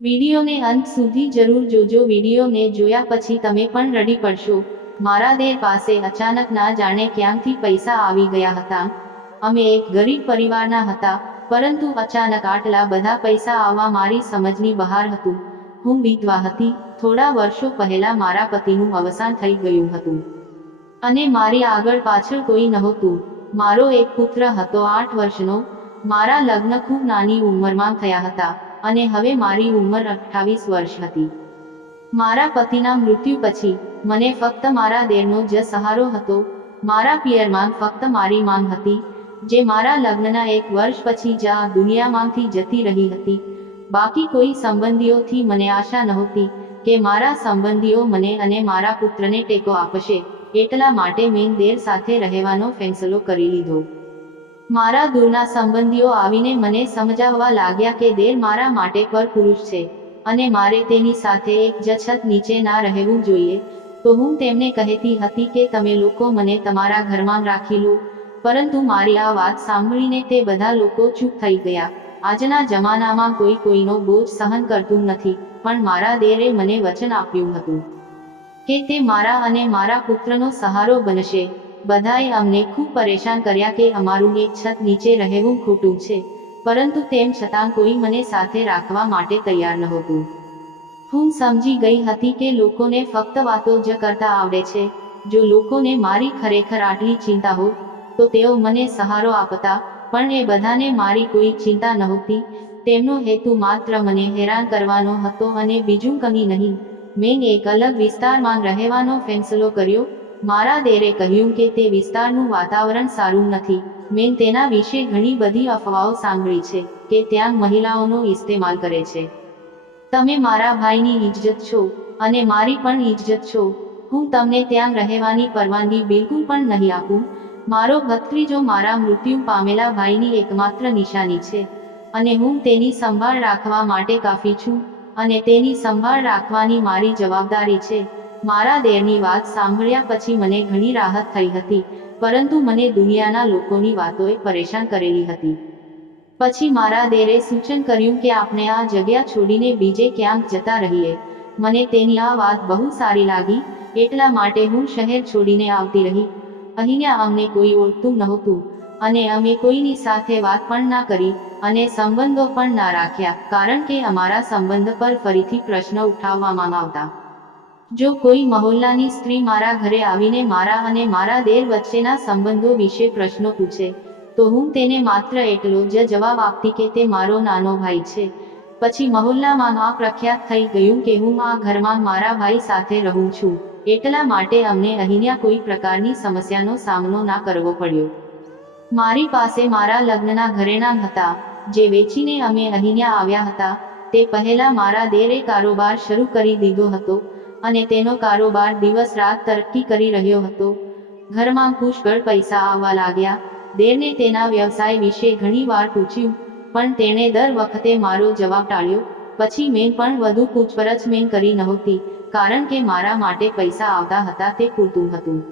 વિડીયોને અંત સુધી જરૂર જોજો। વિડીયોને જોયા પછી તમે પણ રડી પડશો। મારા દેર પાસે અચાનક ના જાણે ક્યાંથી પૈસા આવી ગયા હતા। અમે એક ગરીબ પરિવારના હતા, પરંતુ અચાનક આટલા બધા પૈસા આવવા મારી સમજની બહાર હતું। હું વિધવા હતી। થોડા વર્ષો પહેલા મારા પતિનું અવસાન થઈ ગયું હતું અને મારી આગળ પાછળ કોઈ નહોતું। મારો એક પુત્ર હતો 8 વર્ષનો। મારા લગ્ન ખૂબ નાની ઉંમરમાં થયા હતા અને હવે મારી ઉંમર 28 વર્ષ હતી। મારા પતિના મૃત્યુ પછી મને ફક્ત મારા દેરનો જ સહારો હતો। મારા પિયરમાં ફક્ત મારી માંગ હતી, જે મારા લગ્નના 1 વર્ષ પછી જ આ દુનિયામાંથી જતી રહી હતી। બાકી કોઈ સંબંધીઓથી મને આશા નહોતી કે મારા સંબંધીઓ મને અને મારા પુત્રને ટેકો આપશે, એટલા માટે મેં દેર સાથે રહેવાનો ફેંસલો કરી લીધો। મારા દૂરના સંબંધીઓ આવીને મને સમજાવવા લાગ્યા કે દેર મારા માટે પરપુરુષ છે અને મારે તેની સાથે એક જ છત નીચે ના રહેવું જોઈએ। તો હું તેમને કહેતી હતી કે તમે લોકો મને તમારા ઘરમાં રાખી લો, પરંતુ મારી આ વાત સાંભળીને તે બધા લોકો ચૂપ થઈ ગયા। આજના જમાનામાં કોઈ કોઈનો બોજ સહન કરતું નથી, પણ મારા દેરે મને વચન આપ્યું હતું કે તે મારા અને મારા પુત્રનો સહારો બનશે। બધાએ અમને ખૂબ પરેશાન કર્યા કે અમારું એક છત નીચે રહેવું ખોટું છે, પરંતુ તેમ છતાં કોઈ મને સાથે રાખવા માટે તૈયાર નહોતું। હું સમજી ગઈ હતી કે લોકોને ફક્ત વાતો જ કરતા આવડે છે। જો લોકોને મારી ખરેખર આટલી ચિંતા હોત તો તેઓ મને સહારો આપતા, પણ એ બધાને મારી કોઈ ચિંતા નહોતી। તેમનો હેતુ માત્ર મને હેરાન કરવાનો હતો અને બીજું કંઈ નહીં। મેં એક અલગ વિસ્તારમાં રહેવાનો ફેંસલો કર્યો। મારા દેરે કહ્યું કે તે વિસ્તારનું વાતાવરણ સારું નથી। મેં તેના વિશે ઘણી બધી અફવાઓ સાંભળી છે કે ત્યાં મહિલાઓનો ઇસ્તેમાલ કરે છે। તમે મારા ભાઈની ઇજ્જત છો અને મારી પણ ઇજ્જત છો। હું તમને ત્યાં રહેવાની પરવાનગી બિલકુલ પણ નહીં આપું। મારો ભત્રીજો મારા મૃત્યુ પામેલા ભાઈની એકમાત્ર નિશાની છે અને હું તેની સંભાળ રાખવા માટે કાફી છું અને તેની સંભાળ રાખવાની મારી જવાબદારી છે। મારા દેરની વાત સાંભળ્યા પછી મને ઘણી રાહત થઈ હતી, પરંતુ મને દુનિયાના લોકોની વાતોએ પરેશાન કરેલી હતી। પછી મારા દેરે સૂચન કર્યું કે આપણે આ જગ્યા છોડીને બીજે ક્યાંક જતા રહીએ। મને તેની આ વાત બહુ સારી લાગી, એટલા માટે હું શહેર છોડીને આવતી રહી। અહીંયા અમને કોઈ ઓળખતું નહોતું અને અમે કોઈની સાથે વાત પણ ના કરી અને સંબંધો પણ ના રાખ્યા, કારણ કે અમારા સંબંધ પર ફરીથી પ્રશ્ન ઉઠાવવામાં આવતા। જો કોઈ મહોલ્લાની સ્ત્રી મારા ઘરે આવીને મારા અને મારા દેર વચ્ચેના સંબંધો વિશે પ્રશ્નો પૂછે તો હું તેને માત્ર એટલો જ જવાબ આપતી કે તે મારો નાનો ભાઈ છે। પછી મહોલ્લામાં આ પ્રખ્યાત થઈ ગયું કે હું આ ઘરમાં મારા ભાઈ સાથે રહું છું, એટલા માટે અમને અહીંયા કોઈ પ્રકારની સમસ્યાનો સામનો ના કરવો પડ્યો। મારી પાસે મારા લગ્નના ઘરેણાં હતા, જે વેચીને અમે અહીંયા આવ્યા હતા। તે પહેલા મારા દેરે કારોબાર શરૂ કરી દીધો હતો અને તેનો કારોબાર દિવસ રાત તરક્કી કરી રહ્યો હતો। ઘરમાં પુષ્કળ પૈસા આવવા લાગ્યા। દેરને તેના વ્યવસાય વિશે ઘણી વાર પૂછ્યું, પણ તેણે દર વખતે મારો જવાબ ટાળ્યો। પછી મેં પણ વધુ પૂછપરછ કરી નહોતી, કારણ કે મારા માટે પૈસા આવતા હતા તે પૂરતું હતું।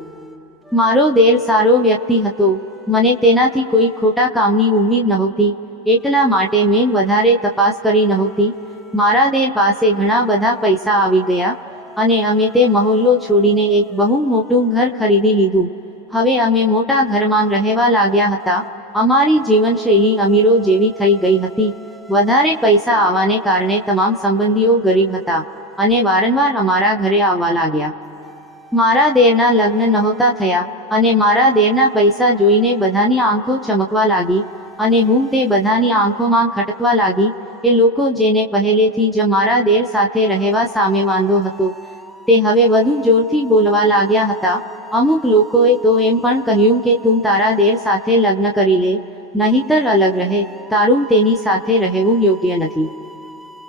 મારો દેર સારો વ્યક્તિ હતો, મને તેનાથી કોઈ ખોટા કામની ઉમ્મીદ નહોતી, એટલા માટે મેં વધારે તપાસ કરી નહોતી। મારા દેર પાસે ઘણા બધા પૈસા આવી ગયા અને અમે તે મહોલ્લો છોડીને એક બહુ મોટું ઘર ખરીદી લીધું। હવે અમે મોટા ઘરમાં રહેવા લાગ્યા હતા। અમારી જીવનશૈલી અમીરો જેવી થઈ ગઈ હતી। વધારે પૈસા આવવાને કારણે તમામ સંબંધીઓ ગરીબ હતા અને વારંવાર અમારા ઘરે આવવા લાગ્યા। મારા દેરના લગ્ન નહોતા થયા અને મારા દેરના પૈસા જોઈને બધાની આંખો ચમકવા લાગી અને હું તે બધાની આંખોમાં ખટકવા લાગી। એ લોકો જેને પહેલેથી જ મારા દેર સાથે રહેવા સામે વાંધો હતો, તે હવે વધુ જોરથી બોલવા લાગ્યા હતા। અમુક લોકોએ તો એમ પણ કહ્યું કે તું તારા દેર સાથે લગ્ન કરી લે, નહીતર અલગ રહે, તારું તેની સાથે રહેવું યોગ્ય નથી।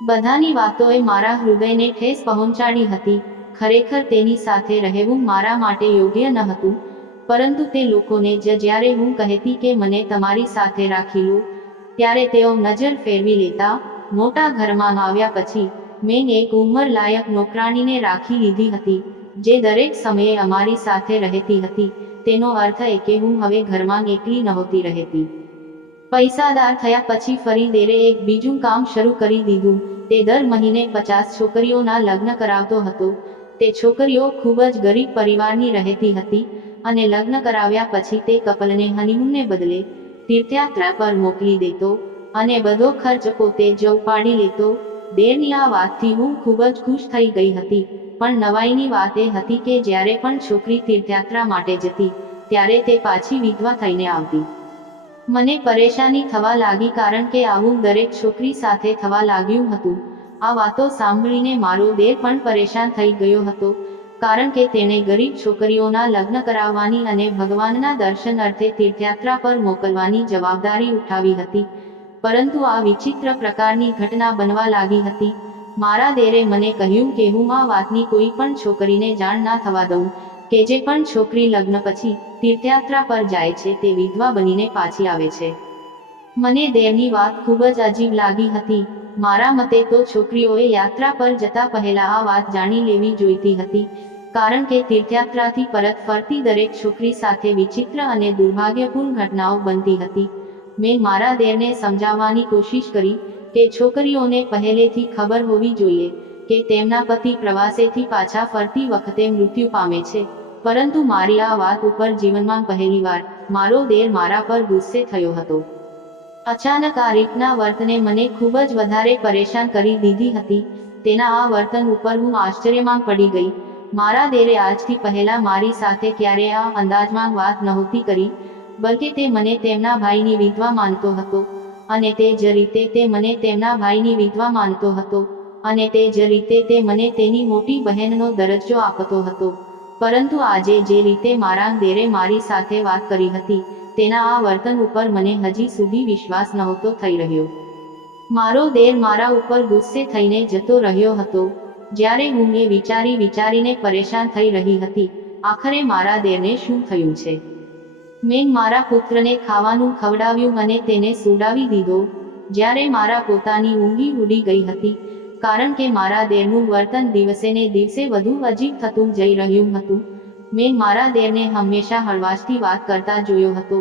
બધાની વાતોએ મારા હૃદયને ઠેસ પહોંચાડી હતી। ખરેખર તેની સાથે રહેવું મારા માટે યોગ્ય ન હતું, પરંતુ તે લોકોને જ જ્યારે હું કહેતી કે મને તમારી સાથે રાખી લો, ત્યારે તેઓ નજર ફેરવી લેતા। મોટા ઘરમાં આવ્યા પછી મેં એક ઉંમર લાયક નોકરાણીને રાખી લીધી હતી, જે દરેક સમયે અમારી સાથે રહેતી હતી। તેનો અર્થ એ કે હું હવે ઘરમાં એકલી નહોતી રહેતી। પૈસાદાર થયા પછી ફરી દેરે એક બીજું કામ શરૂ કરી દીધું, તે દર મહિને 50 છોકરીઓના લગ્ન કરાવતો હતો. તે છોકરીઓ ખૂબ જ ગરીબ પરિવારની રહેતી હતી અને લગ્ન કરાવ્યા પછી તે કપલને હનીમૂનને બદલે તીર્થયાત્રા પર મોકલી દેતો અને બધો ખર્ચ પોતે જ ઉપાડી લેતો. દેરની આ વાતથી હું ખૂબ જ ખુશ થઈ ગઈ હતી, પણ નવાઈની વાત એ હતી કે જ્યારે પણ છોકરી તીર્થયાત્રા માટે જતી ત્યારે તે પાછી વિધવા થઈને આવતી. મને પરેશાની થવા લાગી, કારણ કે આવું દરેક છોકરી સાથે થવા લાગ્યું હતું. આ વાતો સાંભળીને મારો દેર પણ પરેશાન થઈ ગયો હતો, કારણ કે તેણે ગરીબ છોકરીઓના લગ્ન કરાવવાની અને ભગવાનના દર્શન અર્થે તીર્થયાત્રા પર મોકલવાની જવાબદારી ઉઠાવી હતી. પરંતુ આ વિચિત્ર પ્રકારની ઘટના બનવા લાગી હતી. મારા દેરે મને કહ્યું કે હું આ વાતની કોઈ પણ છોકરીને જાણ ના થવા દઉં કે જે પણ છોકરી લગ્ન પછી તીર્થયાત્રા પર જાય છે તે વિધવા બનીને પાછી આવે છે. મને દેરની વાત ખૂબ જ અજીબ લાગી હતી. મારા મતે તો છોકરીઓએ યાત્રા પર જતા પહેલા આ વાત જાણી લેવી જોઈતી હતી, કારણ કે તીર્થયાત્રાથી પરત ફરતી દરેક છોકરી સાથે વિચિત્ર અને દુર્ભાગ્યપૂર્ણ ઘટનાઓ બનતી હતી. મેં મારા દેરને સમજાવવાની કોશિશ કરી કે છોકરીઓને પહેલેથી ખબર હોવી જોઈએ કે તેમના પતિ પ્રવાસેથી પાછા ફરતી વખતે મૃત્યુ પામે છે, પરંતુ મારી આ વાત ઉપર જીવનમાં પહેલીવાર મારો દેર મારા પર ગુસ્સે થયો હતો. અચાનક આ રીતના વર્તને મને ખૂબ જ વધારે પરેશાન કરી દીધી હતી. તેના આ વર્તન ઉપર હું આશ્ચર્યમાં પડી ગઈ. મારા દેરે આજથી પહેલા મારી સાથે ક્યારેય આ અંદાજમાં વાત નહોતી કરી, બલકે તે મને તેમના ભાઈની વિધવા માનતો હતો અને તે જ રીતે તે મને તેમના ભાઈની વિધવા માનતો હતો અને તે જ રીતે તે મને તેની મોટી બહેનનો દરજ્જો આપતો હતો. પરંતુ આજે જે રીતે મારા દેરે મારી સાથે વાત કરી હતી તેના આ વર્તન ઉપર મને હજી સુધી વિશ્વાસ નહોતો થઈ રહ્યો. મારો દેર મારા ઉપર ગુસ્સે થઈને જતો રહ્યો હતો. જ્યારે હું એ વિચારીને પરેશાન થઈ રહી હતી, આખરે મારા દેરને શું થયું છે. મેં મારા પુત્રને ખાવાનું ખવડાવ્યું અને તેને સુડાવી દીધો. જ્યારે મારા પોતાની ઊંઘી ઉડી ગઈ હતી, કારણ કે મારા દેરનું વર્તન દિવસે ને દિવસે વધુ અજીબ થતું જઈ રહ્યું હતું. મેં મારા દેરને હંમેશા હળવાશથી વાત કરતા જોયો હતો,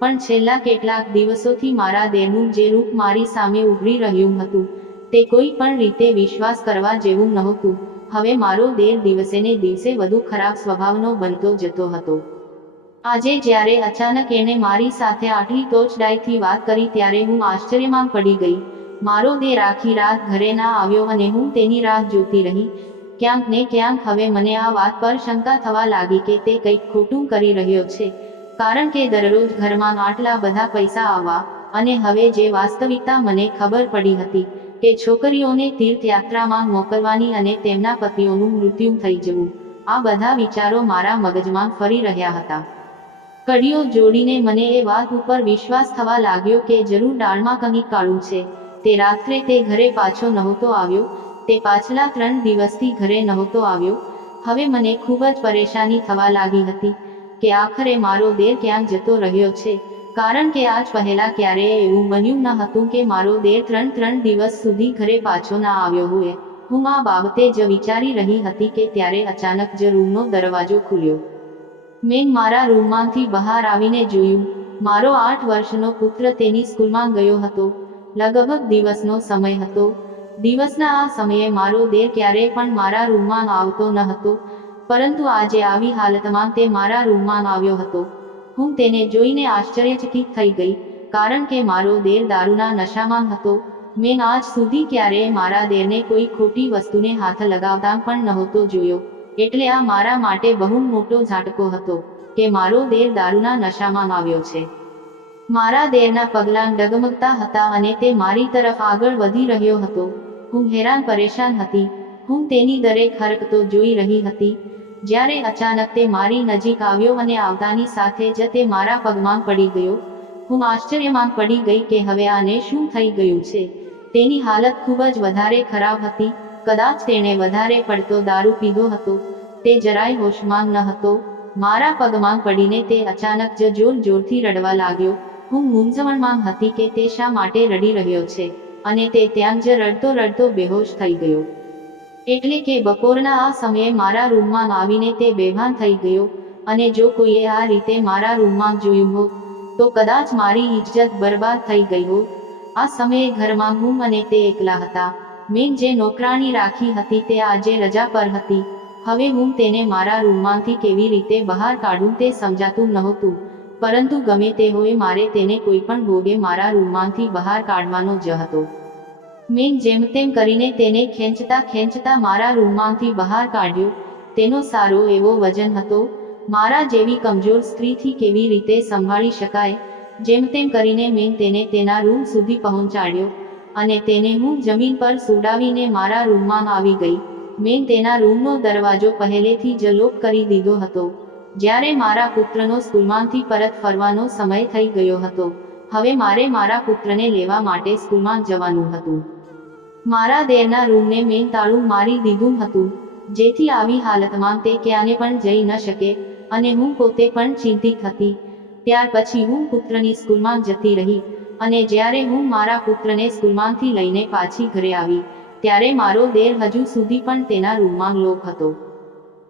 પણ છેલ્લા કેટલાક દિવસોથી મારા દેરનું જે રૂપ મારી સામે ઉભરી રહ્યું હતું તે કોઈ પણ રીતે વિશ્વાસ કરવા જેવું નહોતું. હવે મારો દેર દિવસે ને દિવસે વધુ ખરાબ સ્વભાવનો બનતો જતો હતો. આજે જ્યારે અચાનક એણે મારી સાથે આટલી તોછડાઈથી વાત કરી ત્યારે હું આશ્ચર્યમાં પડી ગઈ. મારો દેર આખી રાત ઘરે ના આવ્યો અને હું તેની રાહ જોતી રહી. ક્યાંક ને ક્યાંક હવે મને આ વાત પર શંકા થવા લાગી કે તે કંઈક ખોટું કરી રહ્યો છે, કારણ કે દરરોજ ઘરમાં આટલા બધા પૈસા આવવા અને હવે જે વાસ્તવિકતા મને ખબર પડી હતી કે છોકરીઓને તીર્થયાત્રામાં મોકલવાની અને તેમના પતિઓનું મૃત્યુ થઈ જવું, આ બધા વિચારો મારા મગજમાં ફરી રહ્યા હતા. કડીઓ જોડીને મને એ વાત ઉપર વિશ્વાસ થવા લાગ્યો કે જરૂર દાળમાં કંઈક કાળું છે. તે રાત્રે તે ઘરે પાછો નહોતો આવ્યો. તે પાછલા 3 દિવસથી ઘરે નહોતો આવ્યો. હવે મને ખૂબ જ પરેશાની થવા લાગી હતી કે આખરે મારો દેર ક્યાં જતો રહ્યો છે, કારણ કે આજ પહેલા ક્યારેય એવું બન્યું ન હતું કે મારો દેર 3 દિવસ સુધી ઘરે પાછો ના આવ્યો હોય. હું આ બાબતે જ વિચારી રહી હતી કે ત્યારે અચાનક જ રૂમનો દરવાજો ખુલ્યો. મેં મારા રૂમમાંથી બહાર આવીને જોયું. મારો 8 વર્ષનો પુત્ર તેની સ્કૂલમાં ગયો હતો. લગભગ દિવસનો સમય હતો. દિવસના આ સમયે મારો દેર ક્યારેય પણ મારા રૂમમાં આવતો ન હતો, પરંતુ આજે આવી હાલતમાં તે મારા રૂમમાં આવ્યો હતો. હું તેને જોઈને આશ્ચર્યચકિત થઈ ગઈ, કારણ કે મારો દેર દારૂના નશામાં હતો. મેં આજ સુધી ક્યારેય મારા દેરને કોઈ ખોટી વસ્તુને હાથ લગાવતા પણ નહોતો જોયો, એટલે આ મારા માટે બહુ મોટો ઝાટકો હતો કે મારો દેર દારૂના નશામાં આવ્યો છે. મારા દેરના પગલાં ડગમગતા હતા અને તે મારી તરફ આગળ વધી રહ્યો હતો. હું હેરાન પરેશાન હતી. હું તેની દરેક હરકતો જોઈ રહી હતી. જ્યારે અચાનક તે મારી નજીક આવ્યો અને આવતાની સાથે જ તે મારા પગમાં પડી ગયો. હું આશ્ચર્યમાં પડી ગઈ કે હવે આને શું થઈ ગયું છે. તેની હાલત ખૂબ જ વધારે ખરાબ હતી. કદાચ તેણે વધારે પડતો દારૂ પીધો હતો. તે જરાય હોશમાં ન હતો. મારા પગમાં પડીને તે અચાનક જ જોરથી રડવા લાગ્યો. હું મૂંઝવણમાં હતી કે તે શા માટે રડી રહ્યો છે, અને તે ત્યાં જ રડતો બેહોશ થઈ ગયો. એટલે કે બપોરના આ સમયે મારા રૂમમાં આવીને તે બેભાન થઈ ગયો, અને જો કોઈએ આ રીતે મારા રૂમમાં જોયું હોત તો કદાચ મારી ઇજ્જત બરબાદ થઈ ગઈ હોત. આ સમયે ઘરમાં હું અને તે એકલા હતા. મેં જે નોકરાણી રાખી હતી તે આજે રજા પર હતી. હવે હું તેને મારા રૂમમાંથી કેવી રીતે બહાર કાઢું તે સમજાતું નહોતું, પરંતુ ગમે તે હોય મારે તેને કોઈ પણ ભોગે મારા રૂમમાંથી બહાર કાઢવાનો જ હતો. મેં જેમ તેમ કરીને તેને ખેંચતા ખેંચતા મારા રૂમમાંથી બહાર કાઢ્યો. તેનો સારો એવો વજન હતો. મારા જેવી કમજોર સ્ત્રીથી કેવી રીતે સંભાળી શકાય. જેમ તેમ કરીને મેં તેને તેના રૂમ સુધી પહોંચાડ્યો અને તેને હું જમીન પર સુડાવીને મારા રૂમમાં આવી ગઈ. મેં તેના રૂમનો દરવાજો પહેલેથી જ લોક કરી દીધો હતો. જ્યારે મારા પુત્રનો સ્કૂલમાંથી પરત ફરવાનો સમય થઈ ગયો હતો. હવે મારે મારા પુત્રને લેવા માટે સ્કૂલમાં જવાનું હતું. મારા દેરના રૂમને મેં તાળું મારી દીધું હતું, જેથી આવી હાલતમાં તે ક્યાંને પણ જઈ ન શકે, અને હું પોતે પણ ચિંતિત હતી. ત્યાર પછી હું પુત્રની સ્કૂલમાં જતી રહી, અને જ્યારે હું મારા પુત્રને સ્કૂલમાંથી લઈને પાછી ઘરે આવી ત્યારે મારો દેર હજુ સુધી પણ તેના રૂમમાં લોક હતો.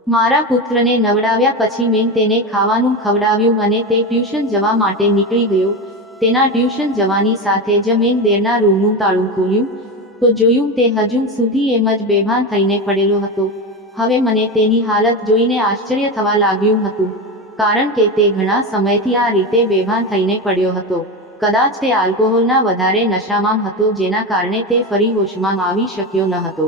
મારા પુત્રને નવડાવ્યા પછી મેં તેને ખાવાનું ખવડાવ્યું અને તે ટ્યુશન જવા માટે નીકળી ગયો. તેના ટ્યુશન જવાની સાથે જ મેં દેરના રૂમનું તાળું ખોલ્યું તો જોયું તે હજુ સુધી એમ જ બેભાન થઈને પડેલો હતો. હવે મને તેની હાલત જોઈને આશ્ચર્ય થવા લાગ્યું હતું, કારણ કે તે ઘણા સમયથી આ રીતે બેભાન થઈને પડ્યો હતો. કદાચ તે આલ્કોહોલના વધારે નશામાં હતો, જેના કારણે તે ફરી હોશમાં આવી શક્યો ન હતો.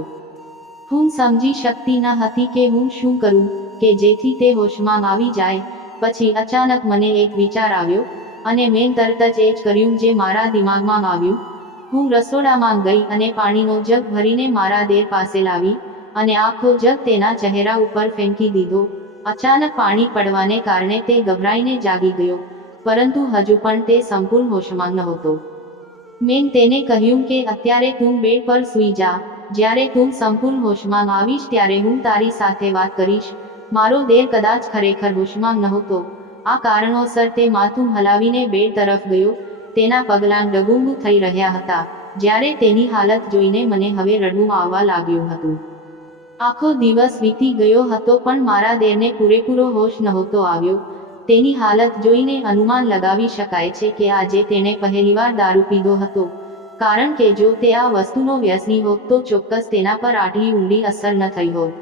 હું સમજી શકતી ન હતી કે હું શું કરું કે જેથી તે હોશમાં આવી જાય. પછી અચાનક મને એક વિચાર આવ્યો અને મેં તરત જ એ જ કર્યું જે મારા દિમાગમાં આવ્યું. હું રસોડામાં ગઈ અને પાણીનો જગ ભરીને મારા દેર પાસે લાવી અને આખો જગ તેના ચહેરા ઉપર ફેંકી દીધો. અચાનક પાણી પડવાને કારણે તે ગભરાઈને જાગી ગયો, પરંતુ હજુ પણ તે સંપૂર્ણ હોશમાં નહોતો. મેં તેને કહ્યું કે અત્યારે તું બેડ પર સૂઈ જા. જ્યારે તું સંપૂર્ણ હોશમાં આવીશ ત્યારે હું તારી સાથે વાત કરીશ. મારો દેર કદાચ ખરેખર હોશમાં નહોતો. આ કારણોસર તે માથું હલાવીને બેડ તરફ ગયો. તેના પગલાં ડગુંગું થઈ રહ્યા હતા. જ્યારે તેની હાલત જોઈને મને હવે રડવું આવવા લાગ્યું હતું. આખો દિવસ વીતી ગયો હતો પણ મારા દેરને પૂરેપૂરો હોશ નહોતો આવ્યો. તેની હાલત જોઈને અનુમાન લગાવી શકાય છે કે આજે તેણે પહેલીવાર દારૂ પીધો હતો, કારણ કે જો તે આ વસ્તુનો વ્યસની હોત તો ચોક્કસ તેના પર આટલી ઊંડી અસર ન થઈ હોત.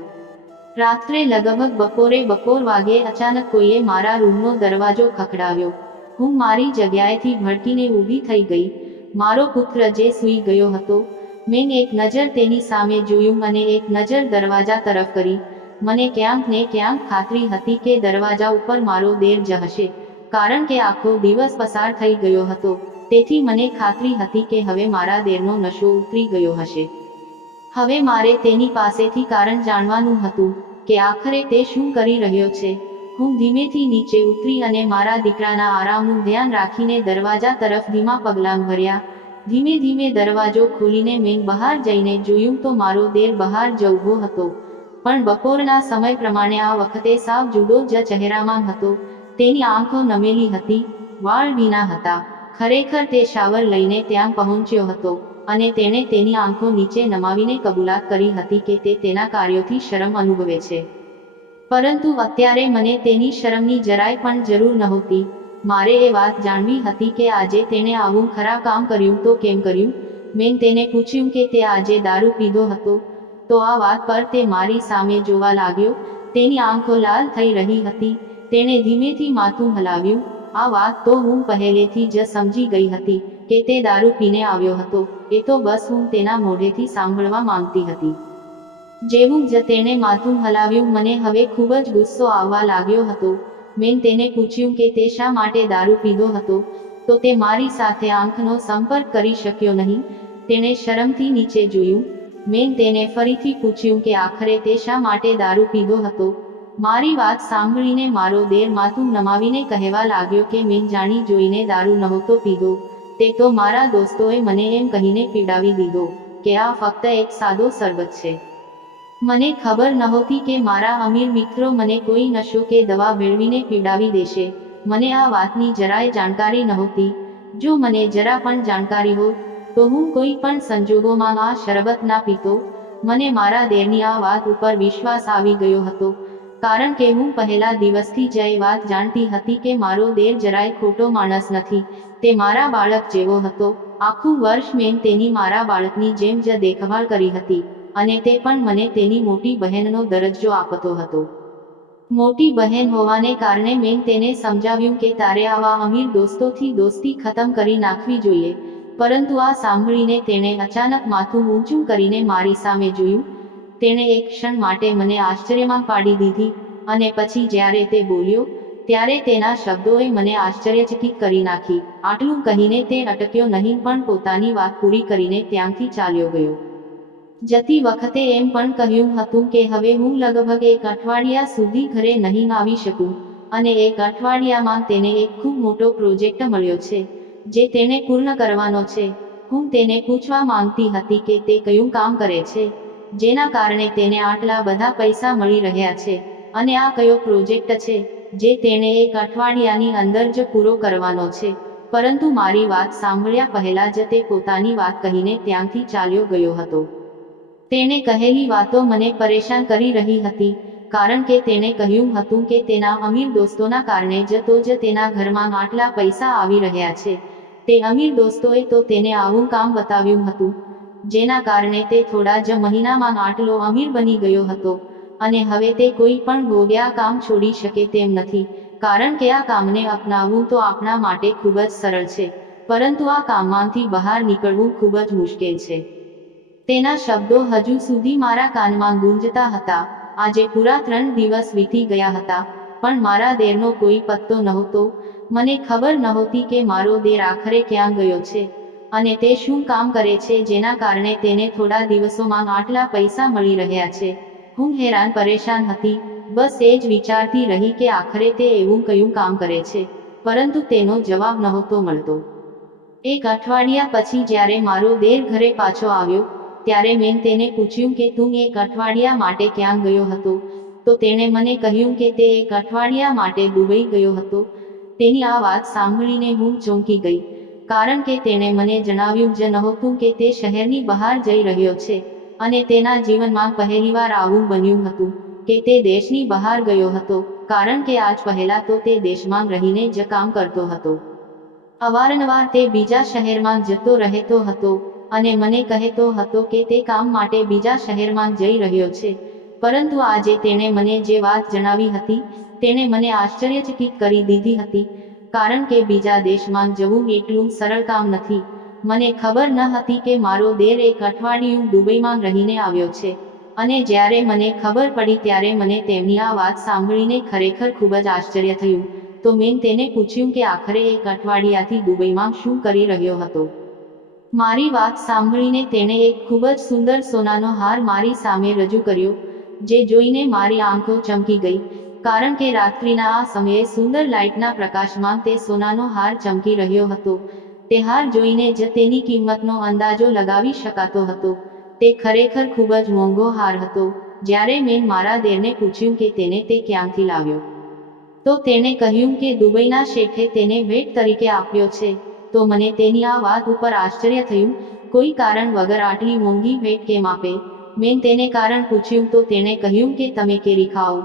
રાત્રે લગભગ બપોર વાગે અચાનક કોઈએ મારા રૂમનો દરવાજો ખખડાવ્યો. હું મારી જગ્યાએથી ભડકીને ઊભી થઈ ગઈ. મારો પુત્ર જે સૂઈ ગયો હતો. મેં એક નજર તેની સામે જોયું અને એક નજર દરવાજા તરફ કરી. મને ક્યાંક ને ક્યાંક ખાતરી હતી કે દરવાજા ઉપર મારો દેર જ હશે, કારણ કે આખો દિવસ પસાર થઈ ગયો હતો. તેથી મને ખાતરી હતી કે હવે મારા દેરનો નશો ઉતરી ગયો હશે. હવે મારે તેની પાસેથી કારણ જાણવાનું હતું કે આખરે તે શું કરી રહ્યો છે. હું ધીમેથી નીચે ઉતરી અને મારા દીકરાના આરામનું ધ્યાન રાખીને દરવાજા તરફ ધીમા પગલાં ભર્યા. ધીમે ધીમે દરવાજો ખોલીને મેં બહાર જઈને જોયું તો મારો દેર બહાર જ ઊભો હતો, પણ બપોરના સમય પ્રમાણે આ વખતે સાવ જુદો જ ચહેરામાં હતો. તેની આંખો નમેલી હતી, વાળ ભીના હતા. ખરેખર તે શાવર લઈને ત્યાં પહોંચ્યો હતો અને તેણે તેની આંખો નીચે નમાવીને કબૂલાત કરી હતી કે તે તેના કાર્યોથી શરમ અનુભવે છે. પરંતુ અત્યારે મને તેની શરમની જરાય પણ જરૂર નહોતી. મારે એ વાત જાણવી હતી કે આજે તેણે આવું ખરાબ કામ કર્યું તો કેમ કર્યું. મેં તેને પૂછ્યું કે તે આજે દારૂ પીધો હતો, તો આ વાત પર તે મારી સામે જોવા લાગ્યો. તેની આંખો લાલ થઈ રહી હતી. તેણે ધીમેથી માથું હલાવ્યું. આ વાત તો હું પહેલેથી જ સમજી ગઈ હતી કે તે દારૂ પીને આવ્યો હતો. એ તો બસ હું તેના મોઢેથી સાંભળવા માંગતી હતી. જેવું જ તેણે માથું હલાવ્યું મને હવે ખૂબ જ ગુસ્સો આવવા લાગ્યો હતો. મેં તેને પૂછ્યું કે તે શા માટે દારૂ પીધો હતો, તો તે મારી સાથે આંખનો સંપર્ક કરી શક્યો નહીં. તેણે શરમથી નીચે જોયું. મેં તેને ફરીથી પૂછ્યું કે આખરે તે શા માટે દારૂ પીધો હતો. મારી વાત સાંભળીને મારો દેર માથું નમાવીને કહેવા લાગ્યો કે મેં જાણી જોઈને દારૂ નહોતો પીધો. તે તો મારા દોસ્તોએ મને એમ કહીને પીવડાવી દીધો કે આ ફક્ત એક સાદો શરબત છે. મને ખબર નહોતી કે મારા અમીર મિત્રો મને કોઈ નશો કે દવા ભેળવીને પીવડાવી દેશે. મને આ વાતની જરાય જાણકારી નહોતી. જો મને જરા પણ જાણકારી હોત તો હું કોઈ પણ સંજોગોમાં આ શરબત ના પીતો. મને મારા દેરની આ વાત ઉપર વિશ્વાસ આવી ગયો હતો, કારણ કે હું પહેલા દિવસથી જ એ વાત જાણતી હતી કે મારો દેર જરાય ખોટો માણસ નથી. તે મારા બાળક જેવો હતો. આખું વર્ષ મેં તેની મારા બાળકની જેમ જ દેખભાળ કરી હતી અને તે પણ મને તેની મોટી બહેનનો દરજ્જો આપતો હતો. મોટી બહેન હોવાને કારણે મેં તેને સમજાવ્યું કે તારે આવા અમીર દોસ્તોથી દોસ્તી ખતમ કરી નાખવી જોઈએ, પરંતુ આ સાંભળીને તેણે અચાનક માથું ઊંચું કરીને મારી સામે જોયું. તેણે એક ક્ષણ માટે મને આશ્ચર્યમાં પાડી દીધી અને પછી જ્યારે તે બોલ્યો ત્યારે તેના શબ્દોએ મને આશ્ચર્યચકિત કરી નાખી. આટલું કહીને તે અટક્યો નહીં પણ પોતાની વાત પૂરી કરીને ત્યાંથી ચાલ્યો ગયો. જતી વખતે એમ પણ કહ્યું હતું કે હવે હું લગભગ 1 અઠવાડિયા સુધી ઘરે નહીં આવી શકું અને 1 અઠવાડિયામાં તેને એક ખૂબ મોટો પ્રોજેક્ટ મળ્યો છે જે તેણે પૂર્ણ કરવાનો છે. હું તેને પૂછવા માંગતી હતી કે તે કયું કામ કરે છે જેના કારણે તેને આટલા બધા પૈસા મળી રહ્યા છે અને આ કયો પ્રોજેક્ટ છે જે તેણે 1 અઠવાડિયાની અંદર જ પૂરો કરવાનો છે, પરંતુ મારી વાત સાંભળ્યા પહેલા જ તે પોતાની વાત કહીને ત્યાંથી ચાલ્યો ગયો હતો. તેણે કહેલી વાતો મને પરેશાન કરી રહી હતી કારણ કે તેણે કહ્યું હતું કે તેના અમીર દોસ્તોના કારણે જ તેના ઘરમાં આટલા પૈસા આવી રહ્યા છે. તે અમીર દોસ્તોએ તો તેને આવું કામ બતાવ્યું હતું જેના કારણે તે થોડા જ મહિનામાં આટલો અમીર બની ગયો હતો અને હવે તે કોઈ પણ ભોગ્યા કામ છોડી શકે તેમ નથી કારણ કે આ કામને અપનાવવું તો આપણા માટે ખૂબ જ સરળ છે, પરંતુ આ કામમાંથી બહાર નીકળવું ખૂબ જ મુશ્કેલ છે. તેના શબ્દો હજુ સુધી મારા કાનમાં ગુંજતા હતા. આજે પૂરા 3 દિવસ વીતી ગયા હતા પણ મારા દેરનો કોઈ પત્તો નહોતો. મને ખબર નહોતી કે મારો દેર આખરે ક્યાં ગયો છે અને તે શું કામ કરે છે જેના કારણે તેને થોડા દિવસોમાં આટલા પૈસા મળી રહ્યા છે. હું હેરાન પરેશાન હતી, બસ એ જ વિચારતી રહી કે આખરે તે એવું કયું કામ કરે છે, પરંતુ તેનો જવાબ નહોતો મળતો. 1 અઠવાડિયા પછી જ્યારે મારો દેર ઘરે પાછો આવ્યો ત્યારે મેં તેને પૂછ્યું કે તું 1 અઠવાડિયા માટે ક્યાં ગયો હતો, તો તેણે મને કહ્યું કે તે 1 અઠવાડિયા માટે દુબઈ ગયો હતો. તેની આ વાત સાંભળીને હું ચોંકી ગઈ કારણ કે તેણે મને જણાવ્યું જ નહોતું કે તે શહેરની બહાર જઈ રહ્યો છે અને તેના જીવનમાં પહેલીવાર આવું બન્યું હતું કે તે દેશની બહાર ગયો હતો, કારણ કે આજ પહેલા તો તે દેશમાં રહીને જ કામ કરતો હતો. અવારનવાર તે બીજા શહેરમાં જતો રહેતો હતો અને મને કહેતો હતો કે તે કામ માટે બીજા શહેરમાં જઈ રહ્યો છે, પરંતુ આજે તેણે મને જે વાત જણાવી હતી તેણે મને આશ્ચર્યચકિત કરી દીધી હતી કારણ કે બીજા દેશમાં જવું એટલું સરળ કામ નથી. મને ખબર ન હતી કે મારો દેર 1 અઠવાડિયું દુબઈમાં રહીને આવ્યો છે અને જ્યારે મને ખબર પડી ત્યારે મને તેમની આ વાત સાંભળીને ખરેખર ખૂબ જ આશ્ચર્ય થયું. તો મેં તેને પૂછ્યું કે આખરે 1 અઠવાડિયાથી દુબઈમાં શું કરી રહ્યો હતો. મારી વાત સાંભળીને તેણે એક ખૂબ જ સુંદર સોનાનો હાર મારી સામે રજૂ કર્યો જે જોઈને મારી આંખો ચમકી ગઈ કારણ કે રાત્રિના આ સમયે સુંદર લાઇટના પ્રકાશમાં તે સોનાનો હાર ચમકી રહ્યો હતો. તે હાર જોઈને જ તેની કિંમતનો અંદાજો લગાવી શકાતો હતો. તે ખરેખર ખૂબ જ મોંઘો હાર હતો. જ્યારે મેં મારા દેરને પૂછ્યું કે તેને તે ક્યાંથી લાવ્યો તો તેણે કહ્યું કે દુબઈના શેઠે તેને ભેટ તરીકે આપ્યો છે. તો મને તેની આ વાત ઉપર આશ્ચર્ય થયું. કોઈ કારણ વગર આટલી મોંઘી ભેટ કેમ આપે? મેં તેને કારણ પૂછ્યું તો તેણે કહ્યું કે તમે કેરી ખાઓ,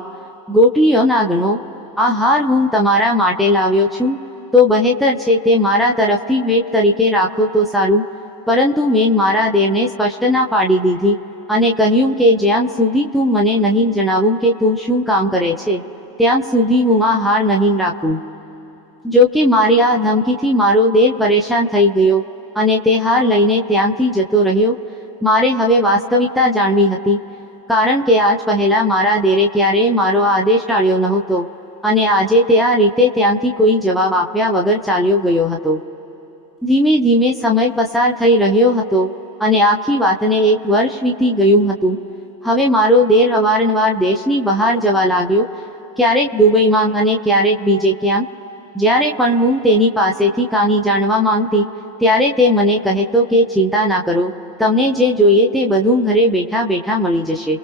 ગોટલીઓ ના ગણો. આ હાર હું તમારા માટે લાવ્યો છું, તો બહેતર છે તે મારા તરફથી ભેટ તરીકે રાખો તો સારું. પરંતુ મેં મારા દેરને સ્પષ્ટ ના પાડી દીધી અને કહ્યું કે જ્યાં સુધી તું મને નહીં જણાવું કે તું શું કામ કરે છે ત્યાં સુધી હું આ હાર નહીં રાખું. જો કે મારી આ ધમકીથી મારો દેર પરેશાન થઈ ગયો અને તે હાર લઈને ત્યાંથી જતો રહ્યો. મારે હવે વાસ્તવિકતા જાણવી હતી કારણ કે આજ પહેલા મારા દેરે ક્યારેય મારો આદેશ ટાળ્યો નહોતો અને આજે તે આ રીતે ત્યાંથી કોઈ જવાબ આપ્યા વગર ચાલ્યો ગયો હતો. ધીમે ધીમે સમય પસાર થઈ રહ્યો હતો અને આખી વાતને 1 વર્ષ વીતી ગયું હતું. હવે મારો દેર અવારનવાર દેશની બહાર જવા લાગ્યો, ક્યારેક દુબઈમાં અને ક્યારેક બીજે ક્યાંક. જ્યારે પણ હું તેની પાસેથી કાંઈ જાણવા માંગતી ત્યારે તે મને કહેતો કે ચિંતા ના કરો, તમને જે જોઈએ તે બધું ઘરે બેઠા બેઠા મળી જશે.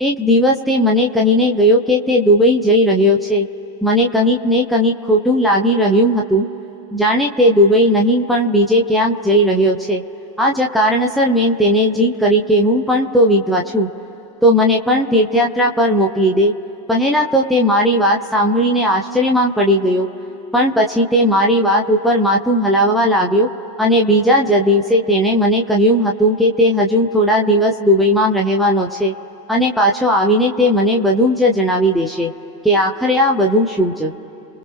એક દિવસ તે મને કહીને ગયો કે તે દુબઈ જઈ રહ્યો છે. મને કંઈક ને કંઈક ખોટું લાગી રહ્યું હતું, જાણે તે દુબઈ નહીં પણ બીજે ક્યાંક જઈ રહ્યો છે. આ જ કારણસર મેં તેને જીદ કરી કે હું પણ તો વિધવા છું, તો મને પણ તીર્થયાત્રા પર મોકલી દે. પહેલા તો તે મારી વાત સાંભળીને આશ્ચર્યમાં પડી ગયો, પણ પછી તે મારી વાત ઉપર માથું હલાવવા લાગ્યો અને બીજા જ દિવસે તેણે મને કહ્યું હતું કે તે હજુ થોડા દિવસ દુબઈમાં રહેવાનો છે અને પાછો આવીને તે મને બધું જ જણાવી દેશે કે આખરે આ બધું શું છે।